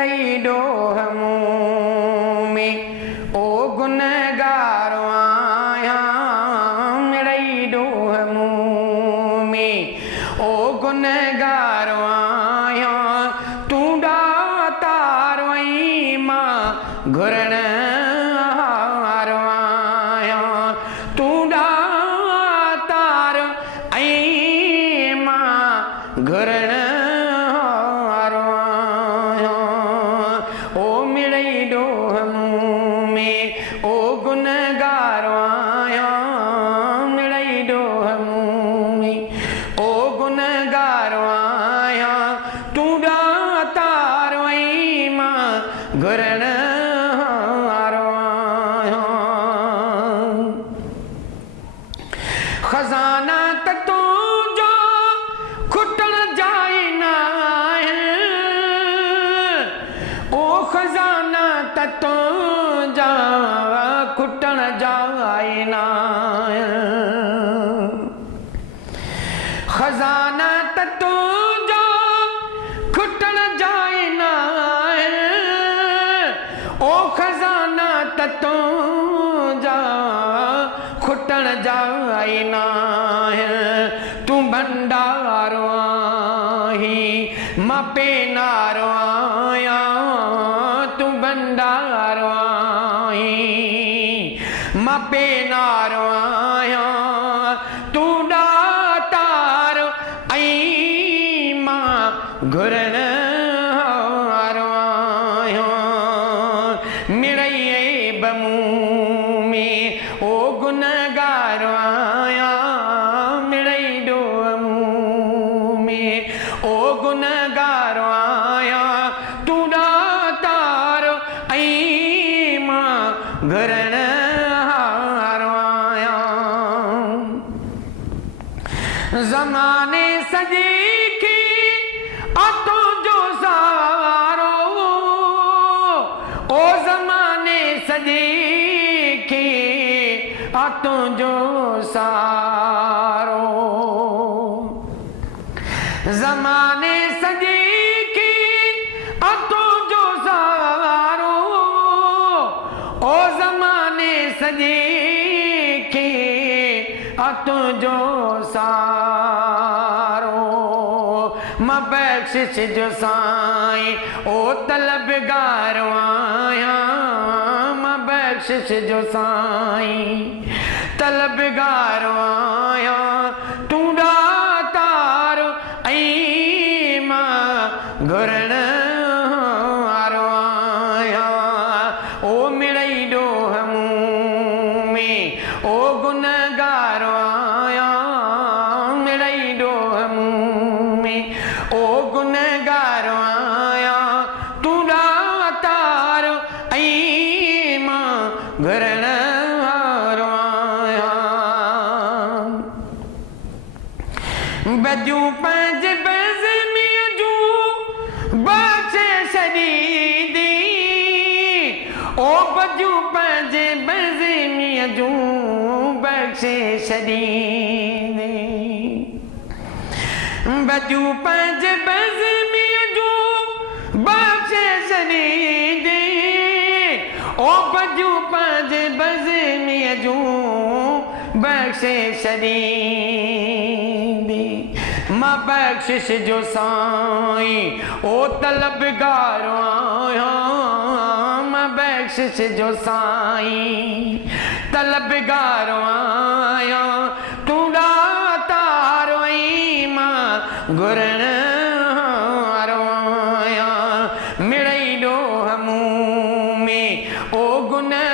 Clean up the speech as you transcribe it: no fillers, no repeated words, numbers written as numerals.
मिड़ई डोह मुँह में ओ गुनहगार आया मिड़ई डोह मुँह में ओ गुनहगार आया तू दातार वही मां घुरण हार आया तू दातार आई मां घुरण हार आया ओ मिड़ई डोह मुँह में ओ गुनहगार आया मिड़ई डोह मुँह में ओ गुनहगार आया तू दातार वही मां घुरण हार आया खजाना तू जो खुटण जाए ना ओ खजाना तू जा खुटण जाए ना खजाना तू जो खुटण जाए ना ओ खजाना तू जा खुटण जाए ना तू भंडार आही मां पेनार आया तू भंडार आही मां पेनार आया तू दातार आई मां घुरण हार आया मिड़ई बमू में ओ गुनहगार आया मिड़ई डोह मुँह में ओ गुनहगार आया तू दातार आई मां घुरण हार आया ज़माने सजे की अतो जो सारो ओ ज़माने सजे की अतो जो सारो ज़माने सजे की अतो जो सारो ओ ज़माने सजे की अतो जो सारो मां बख्शिश जो साईं ओ तलबगार आया मां बख्शिश जो साईं तलबगार आया तू दातार आई मां घुरण हार आया ओ मिड़ई डोह मुँह में ओ गुनहगार आया मिड़ई डोह मुँह में ओ गुनहगार आया तू दातार आई मां घुरण हार आया बजू पंज बज़ में जू बचे शदीदी ओ बजू पंज बज़ में जू बचे शदीदी बजू पंज बज़ में जू बचे शदीदी ओ बजू पंज बज़ में जू बख्शे शदीदी मां बख्शिश जो साईं ओ तलबगार आया मां बख्शिश जो साईं तलबगार आया तू दातार आई मां घुरण हार आया मिड़ई डोह मुँह में ओ गुनह